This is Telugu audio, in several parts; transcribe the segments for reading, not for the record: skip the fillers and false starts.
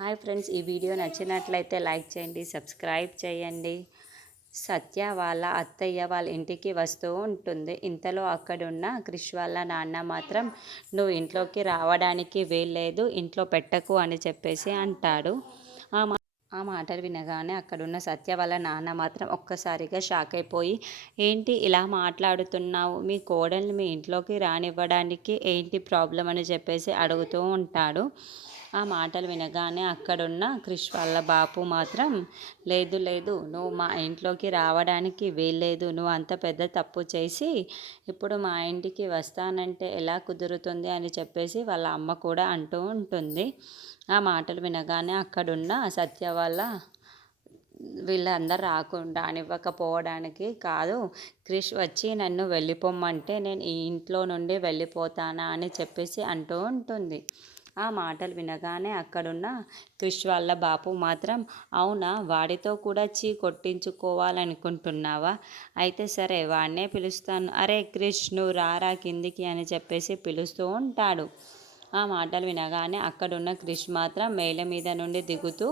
హాయ్ ఫ్రెండ్స్, ఈ వీడియో నచ్చినట్లయితే లైక్ చేయండి, సబ్స్క్రైబ్ చేయండి. సత్య వాళ్ళ అత్తయ్య వాళ్ళ ఇంటికి వస్తూ ఉంటుంది. ఇంతలో అక్కడున్న క్రిష్ వాళ్ళ నాన్న మాత్రం నువ్వు ఇంట్లోకి రావడానికి వీల్లేదు, ఇంట్లో పెట్టకు అని చెప్పేసి అంటాడు. ఆ మా ఆ మాటలు వినగానే అక్కడున్న సత్య వాళ్ళ నాన్న మాత్రం ఒక్కసారిగా షాక్ అయిపోయి, ఏంటి ఇలా మాట్లాడుతున్నావు, మీ కోడల్ని మీ ఇంట్లోకి రానివ్వడానికి ఏంటి ప్రాబ్లం అని చెప్పేసి అడుగుతూ ఉంటాడు. ఆ మాటలు వినగానే అక్కడున్న క్రిష్ వాళ్ళ బాపు మాత్రం, లేదు లేదు, నువ్వు మా ఇంట్లోకి రావడానికి వీల్లేదు, నువ్వు అంత పెద్ద తప్పు చేసి ఇప్పుడు మా ఇంటికి వస్తానంటే ఎలా కుదురుతుంది అని చెప్పేసి వాళ్ళ అమ్మ కూడా అంటూ ఉంటుంది. ఆ మాటలు వినగానే అక్కడున్న సత్య వాళ్ళ వీళ్ళందరూ రానివ్వకపోవడానికి కాదు, క్రిష్ వచ్చి నన్ను వెళ్ళిపోమ్మంటే నేను ఈ ఇంట్లో నుండి వెళ్ళిపోతానా అని చెప్పేసి అంటూ ఉంటుంది. ఆ మాటలు వినగానే అక్కడున్న క్రిష్ వాళ్ళ బాపు మాత్రం, అవునా, వాడితో కూడా కొట్టించుకోవాలనుకుంటున్నావా, అయితే సరే వాడినే పిలుస్తాను, అరే క్రిష్ నువ్వు రారా కిందికి అని చెప్పేసి పిలుస్తూ ఉంటాడు. ఆ మాటలు వినగానే అక్కడున్న క్రిష్ మాత్రం మేళ్ళ మీద నుండి దిగుతూ,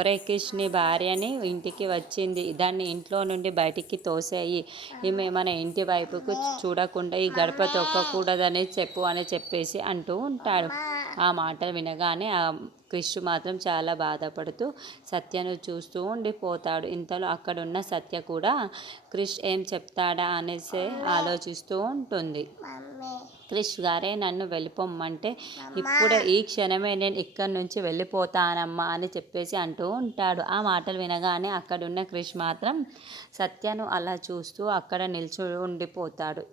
ఒరే క్రిష్, నీ భార్యని ఇంటికి వచ్చింది, దాన్ని ఇంట్లో నుండి బయటికి తోసేయి, ఈమె మన ఇంటి వైపుకు చూడకుండా ఈ గడప తొక్కకూడదని చెప్పు అని చెప్పేసి అంటూ ఉంటాడు. ఆ మాటలు వినగానే ఆ క్రిష్ మాత్రం చాలా బాధపడుతూ సత్యను చూస్తూ ఉండిపోతాడు. ఇంతలో అక్కడున్న సత్య కూడా క్రిష్ ఏం చెప్తాడా అనేసి ఆలోచిస్తూ ఉంటుంది. క్రిష్ గారే నన్ను వెళ్ళిపోమ్మంటే ఇప్పుడే ఈ క్షణమే నేను ఇక్కడి నుంచి వెళ్ళిపోతానమ్మా అని చెప్పేసి అంటూ ఉంటాడు. ఆ మాటలు వినగానే అక్కడున్న క్రిష్ మాత్రం సత్యను అలా చూస్తూ అక్కడ నిల్చొని ఉండిపోతాడు.